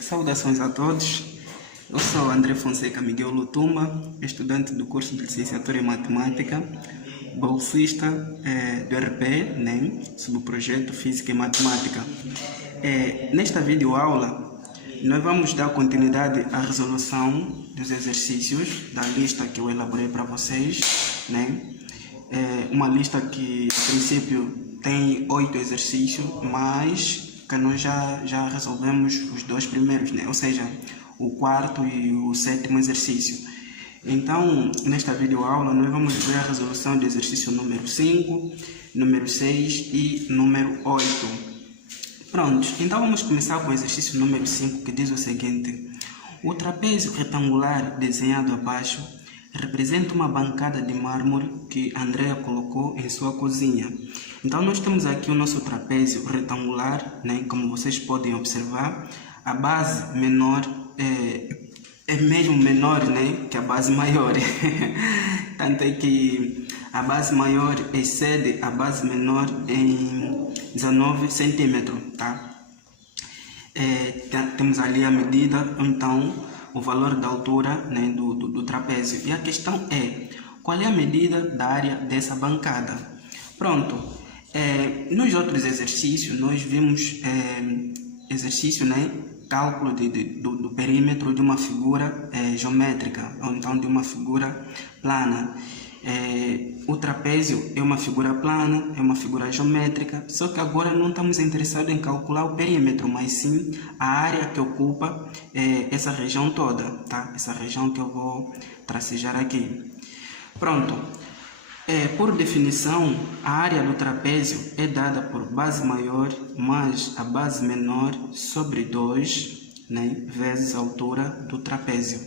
Saudações a todos. Eu sou André Fonseca Miguel Lutuma, estudante do curso de Licenciatura em Matemática, bolsista do RP, NEM, subprojeto Física e Matemática. Nesta videoaula, nós vamos dar continuidade à resolução dos exercícios da lista que eu elaborei para vocês, né? Uma lista que, a princípio, tem 8 exercícios, mas que nós já resolvemos os 2 primeiros, né? Ou seja, o 4º e o 7º exercício. Então, nesta videoaula, nós vamos ver a resolução do exercício número 5, número 6 e número 8. Pronto, então vamos começar com o exercício número 5, que diz o seguinte: o trapézio retangular desenhado abaixo representa uma bancada de mármore que Andrea colocou em sua cozinha. Então nós temos aqui o nosso trapézio retangular, né? Como vocês podem observar, a base menor é mesmo menor, né, que a base maior. Tanto é que a base maior excede a base menor em 19 centímetros, tá? Temos ali a medida, então, o valor da altura, né, do trapézio. E a questão é, qual é a medida da área dessa bancada? Pronto, nos outros exercícios, nós vimos exercício, né, cálculo do perímetro de uma figura geométrica, ou então de uma figura plana. O trapézio é uma figura plana, é uma figura geométrica, só que agora não estamos interessados em calcular o perímetro, mas sim a área que ocupa essa região toda, tá? Essa região que eu vou tracejar aqui. Pronto. Por definição, a área do trapézio é dada por base maior mais a base menor sobre 2, né, vezes a altura do trapézio.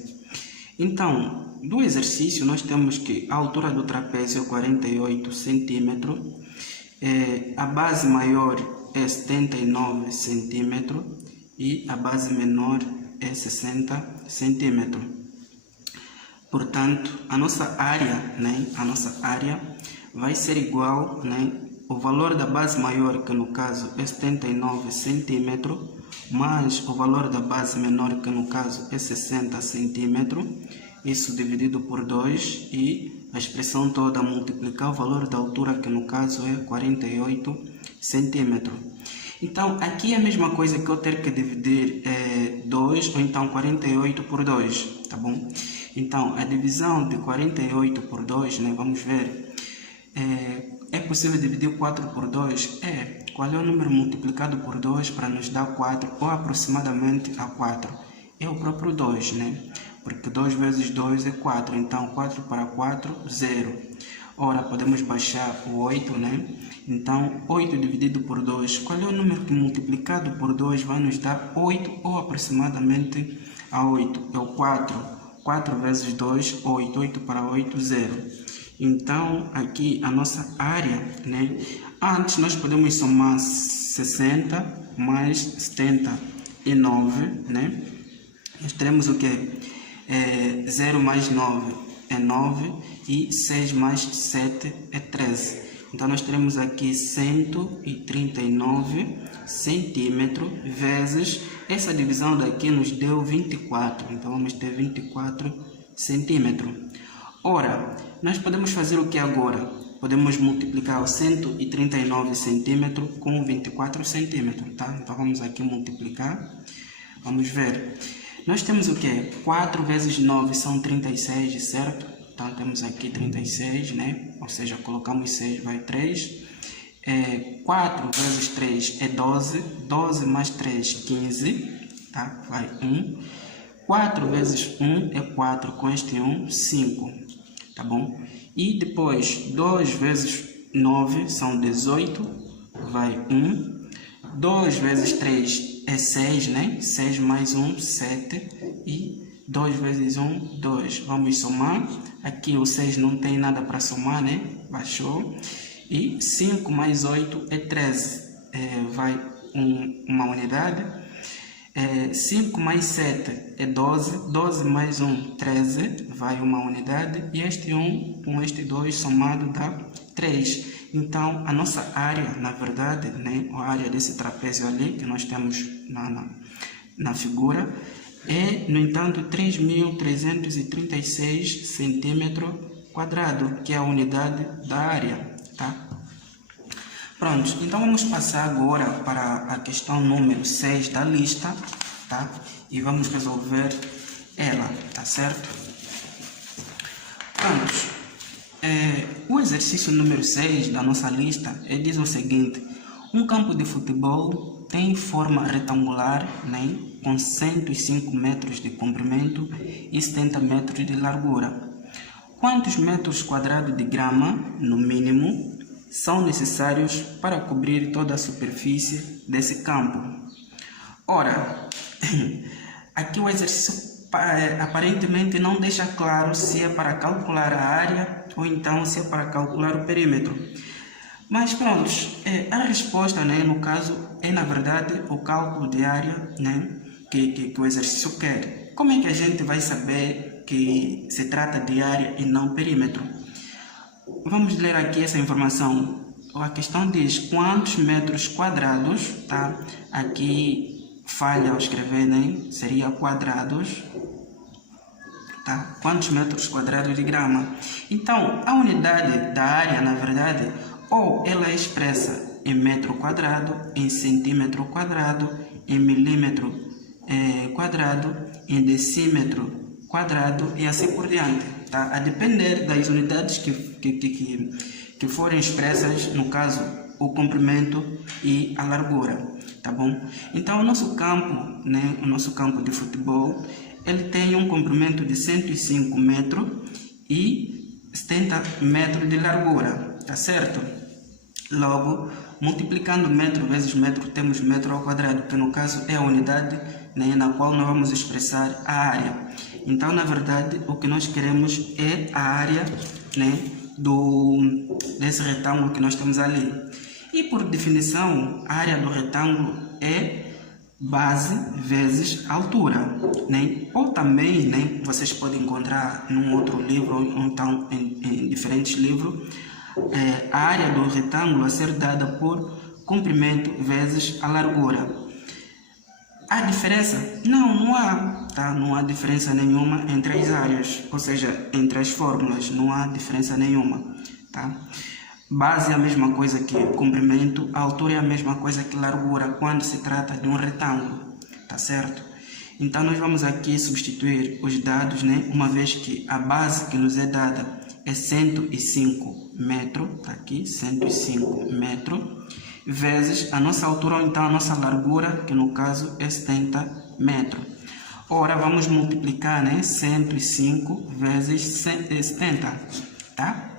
Então, do exercício, nós temos que a altura do trapézio é 48 centímetros, a base maior é 79 centímetros e a base menor é 60 centímetros. Portanto, a nossa área, né, vai ser igual, né, o valor da base maior, que no caso é 79 centímetros, mais o valor da base menor, que no caso é 60 centímetros, isso dividido por 2, e a expressão toda multiplicar o valor da altura, que no caso é 48 centímetros. Então, aqui é a mesma coisa que eu ter que dividir 2, ou então 48 por 2, tá bom? Então, a divisão de 48 por 2, né, vamos ver, é possível dividir 4 por 2? Qual é o número multiplicado por 2 para nos dar 4, ou aproximadamente a 4? É o próprio 2, né? Porque 2 vezes 2 é 4, então 4 para 4, 0. Ora, podemos baixar o 8, né? Então, 8 dividido por 2, qual é o número que multiplicado por 2 vai nos dar 8, ou aproximadamente a 8? É o 4. 4 vezes 2, 8. 8 para 8, 0. Então, aqui a nossa área, né? Antes nós podemos somar 60 mais 79, né? Nós teremos o que? 0 mais 9 é 9 e 6 mais 7 é 13. Então, nós teremos aqui 139 centímetros vezes, essa divisão daqui nos deu 24. Então, vamos ter 24 centímetros. Ora, nós podemos fazer o que agora? Podemos multiplicar os 139 centímetros com 24 centímetros, tá? Então, vamos aqui multiplicar. Vamos ver. Nós temos o que? 4 vezes 9 são 36, certo? Então, temos aqui 36, né? Ou seja, colocamos 6, vai 3. 4 vezes 3 é 12. 12 mais 3, 15. Tá? Vai 1. 4 vezes 1 é 4. Com este 1, 5. Tá bom? E depois, 2 vezes 9 são 18. Vai 1. 2 vezes 3 é 6, né? 6 mais 1, 7. E 2 vezes 1, 2. Vamos somar. Aqui o 6 não tem nada para somar, né? Baixou. E 5 mais 8 é 13. Vai uma unidade. 5 mais 7 é 12. 12 mais 1, 13. Vai uma unidade. E este 1 com este 2 somado dá 3. Então, a nossa área, na verdade, né? A área desse trapézio ali, que nós temos na figura é, no entanto, 3.336 centímetros quadrados, que é a unidade da área, tá? Pronto, então vamos passar agora para a questão número 6 da lista, tá? E vamos resolver ela, tá certo? Pronto, o exercício número 6 da nossa lista diz o seguinte: um campo de futebol tem forma retangular, né, com 105 metros de comprimento e 70 metros de largura. Quantos metros quadrados de grama, no mínimo, são necessários para cobrir toda a superfície desse campo? Ora, aqui o exercício aparentemente não deixa claro se é para calcular a área ou então se é para calcular o perímetro. Mas pronto, a resposta, né, no caso, é na verdade o cálculo de área, né, que o exercício quer. Como é que a gente vai saber que se trata de área e não perímetro? Vamos ler aqui essa informação. A questão diz quantos metros quadrados, tá? Aqui falha ao escrever, né? Seria quadrados, tá? Quantos metros quadrados de grama? Então, a unidade da área, na verdade, ou ela é expressa em metro quadrado, em centímetro quadrado, em milímetro quadrado, em decímetro quadrado e assim por diante, tá? A depender das unidades que forem expressas, no caso, o comprimento e a largura, tá bom? Então, o nosso campo, né, o nosso campo de futebol, ele tem um comprimento de 105 metros e 70 metros de largura, tá certo? Logo, multiplicando metro vezes metro, temos metro ao quadrado, que no caso é a unidade, né, na qual nós vamos expressar a área. Então, na verdade, o que nós queremos é a área, né, desse retângulo que nós temos ali. E por definição, a área do retângulo é base vezes altura, né? Ou também, né, vocês podem encontrar num outro livro, ou então em diferentes livros, a área do retângulo a ser dada por comprimento vezes a largura. Há diferença? Não há, tá? Não há diferença nenhuma entre as áreas, ou seja, entre as fórmulas, não há diferença nenhuma, tá? Base é a mesma coisa que comprimento, a altura é a mesma coisa que largura quando se trata de um retângulo, tá certo? Então nós vamos aqui substituir os dados, né? Uma vez que a base que nos é dada é 105 metros, tá aqui, 105 metros, vezes a nossa altura ou então a nossa largura, que no caso é 70 metros. Ora, vamos multiplicar, né? 105 vezes 70, tá?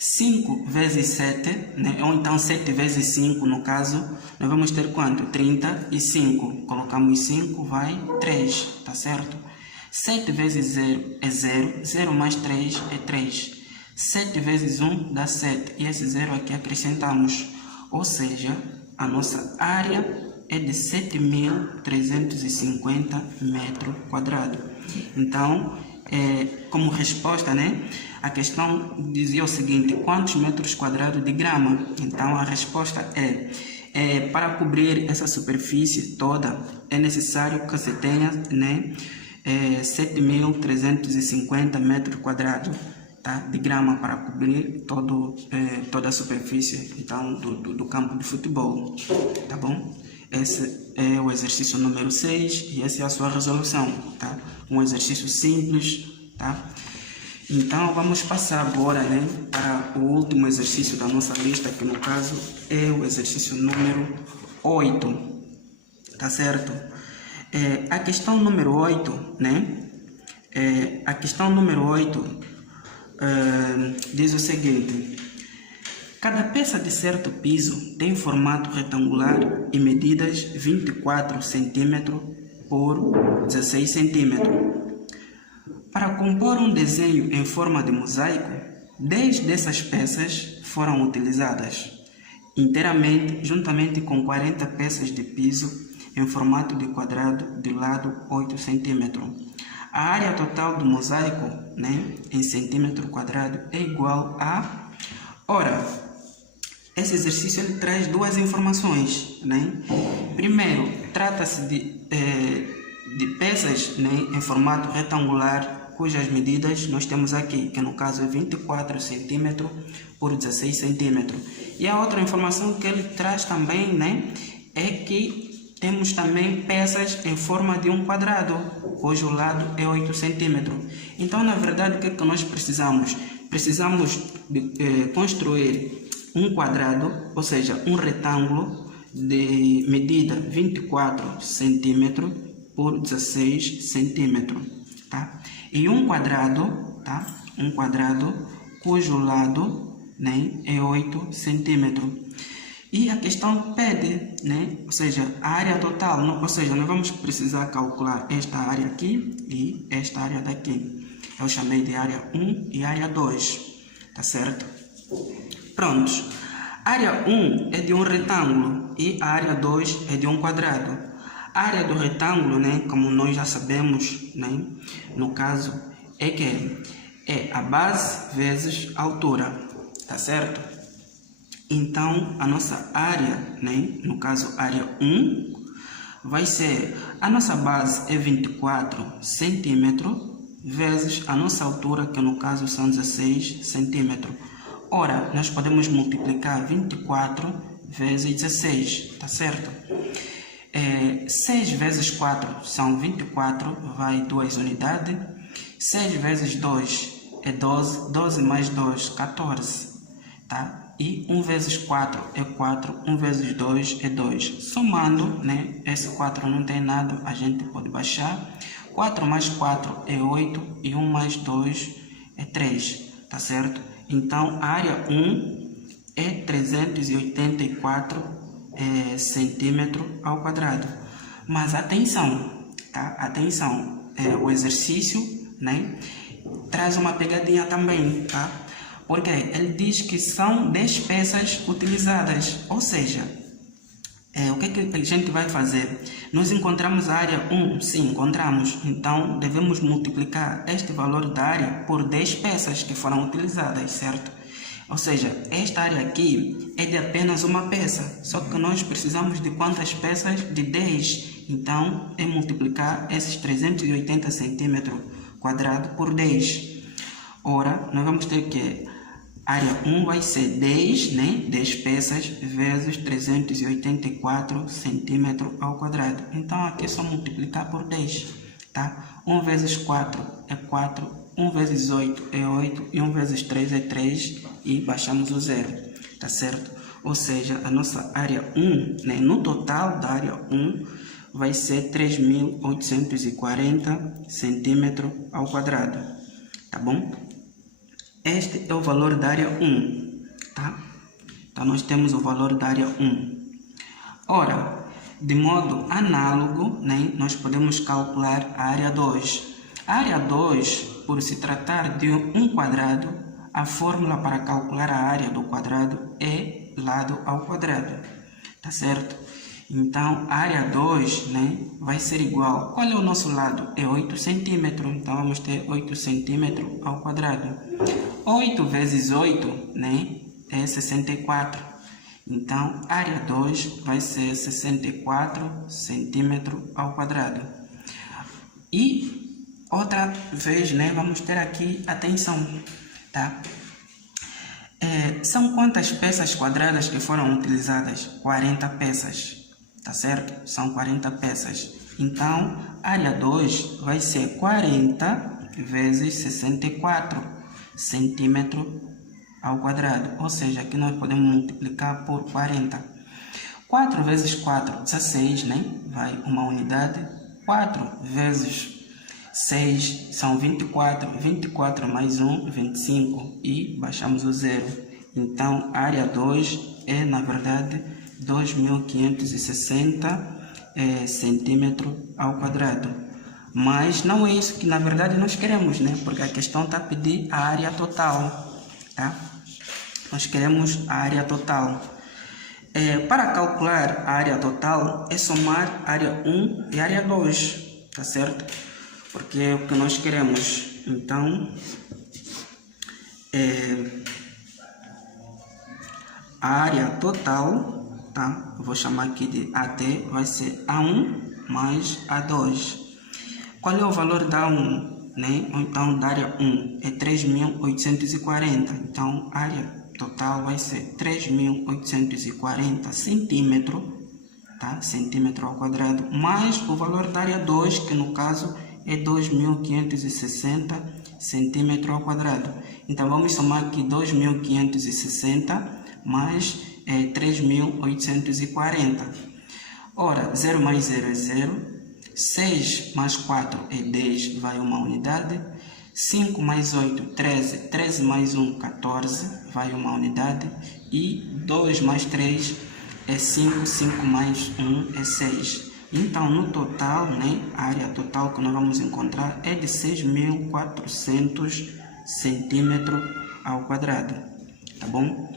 5 vezes 7, né? Ou então 7 vezes 5, no caso, nós vamos ter quanto? 35. Colocamos 5, vai 3, tá certo? 7 vezes 0 é 0, 0 mais 3 é 3. 7 vezes 1 dá 7, e esse 0 aqui acrescentamos. Ou seja, a nossa área é de 7.350 metros quadrados. Então, como resposta, né, a questão dizia o seguinte: quantos metros quadrados de grama? Então, a resposta para cobrir essa superfície toda, é necessário que você tenha, né, 7.350 metros quadrados, tá, de grama para cobrir toda a superfície, então, do campo de futebol, tá bom? Esse é o exercício número 6 e essa é a sua resolução, tá? Um exercício simples, tá? Então, vamos passar agora, né, para o último exercício da nossa lista, que no caso é o exercício número 8, tá certo? A questão número 8, né? A questão número 8 diz o seguinte: cada peça de certo piso tem formato retangular e medidas 24 cm por 16 cm. Para compor um desenho em forma de mosaico, 10 dessas peças foram utilizadas inteiramente, juntamente com 40 peças de piso em formato de quadrado de lado 8 cm. A área total do mosaico, né, em centímetro quadrado é igual a... Ora, esse exercício ele traz duas informações, né? Primeiro, trata-se de peças, né, em formato retangular, cujas medidas nós temos aqui, que no caso é 24 cm por 16 cm. E a outra informação que ele traz também, né, é que temos também peças em forma de um quadrado, cujo lado é 8 cm. Então, na verdade, o que é que nós precisamos? Precisamos construir um quadrado, ou seja, um retângulo de medida 24 cm por 16 cm, tá? E um quadrado, tá? Um quadrado cujo lado, né, é 8 cm. E a questão pede, né, ou seja, a área total, ou seja, nós vamos precisar calcular esta área aqui e esta área daqui. Eu chamei de área 1 e área 2, tá certo? Prontos. A área 1 é de um retângulo e a área 2 é de um quadrado. A área do retângulo, né, como nós já sabemos, né, no caso, é que é a base vezes a altura, tá certo? Então, a nossa área, né, no caso, área 1, vai ser, a nossa base é 24 cm vezes a nossa altura, que no caso são 16 cm. Ora, nós podemos multiplicar 24 vezes 16, tá certo? 6 vezes 4 são 24, vai 2 unidades. 6 vezes 2 é 12, 12 mais 2, 14, tá? E 1 vezes 4 é 4, 1 vezes 2 é 2. Somando, né, esse 4 não tem nada, a gente pode baixar. 4 mais 4 é 8 e 1 mais 2 é 3, tá certo? Então, a área 1 é 384 centímetros ao quadrado. Mas atenção, tá? Atenção, o exercício, né, traz uma pegadinha também, tá? Porque ele diz que são 10 peças utilizadas, ou seja, o que é que a gente vai fazer? Nós encontramos a área 1, sim, encontramos, então devemos multiplicar este valor da área por 10 peças que foram utilizadas, certo? Ou seja, esta área aqui é de apenas uma peça, só que nós precisamos de quantas peças? De 10, então é multiplicar esses 380 centímetros quadrados por 10. Ora, nós vamos ter que área 1 vai ser 10, né? 10 peças vezes 384 centímetros ao quadrado. Então, aqui é só multiplicar por 10, tá? 1 vezes 4 é 4, 1 vezes 8 é 8 e 1 vezes 3 é 3 e baixamos o zero, tá certo? Ou seja, a nossa área 1, né? No total da área 1 vai ser 3.840 centímetros ao quadrado, tá bom? Este é o valor da área 1, tá? Então, nós temos o valor da área 1. Ora, de modo análogo, né, nós podemos calcular a área 2. A área 2, por se tratar de um quadrado, a fórmula para calcular a área do quadrado é lado ao quadrado, tá certo? Então, a área 2, né, vai ser igual. Qual é o nosso lado? É 8 centímetros. Então, vamos ter 8 centímetros ao quadrado. 8 vezes 8, né, é 64. Então, a área 2 vai ser 64 centímetros ao quadrado. E, outra vez, né, vamos ter aqui, atenção, tá? São quantas peças quadradas que foram utilizadas? 40 peças. Tá certo? São 40 peças. Então, área 2 vai ser 40 vezes 64 centímetros ao quadrado. Ou seja, aqui nós podemos multiplicar por 40. 4 vezes 4, 16, né? Vai uma unidade. 4 vezes 6 são 24. 24 mais 1, 25. E baixamos o zero. Então, a área 2 é, na verdade, 2.560 centímetros ao quadrado. Mas não é isso que na verdade nós queremos, né? Porque a questão está a pedir a área total, tá? Nós queremos a área total. Para calcular a área total é somar área 1 e área 2, tá certo? Porque é o que nós queremos. Então, a área total, tá? Eu vou chamar aqui de AD, vai ser A1 mais A2. Qual é o valor da A1? Né? Então, da área 1 é 3.840. Então, a área total vai ser 3.840 centímetros, tá? Centímetro ao quadrado, mais o valor da área 2, que no caso é 2.560 centímetros ao quadrado. Então, vamos somar aqui 2.560 mais 3.840. Ora, 0 mais 0 é 0. 6 mais 4 é 10, vai uma unidade. 5 mais 8, 13. 13 mais 1, 14, vai uma unidade. E 2 mais 3 é 5. 5 mais 1 é 6. Então, no total, né, a área total que nós vamos encontrar é de 6.400 centímetros ao quadrado. Tá bom?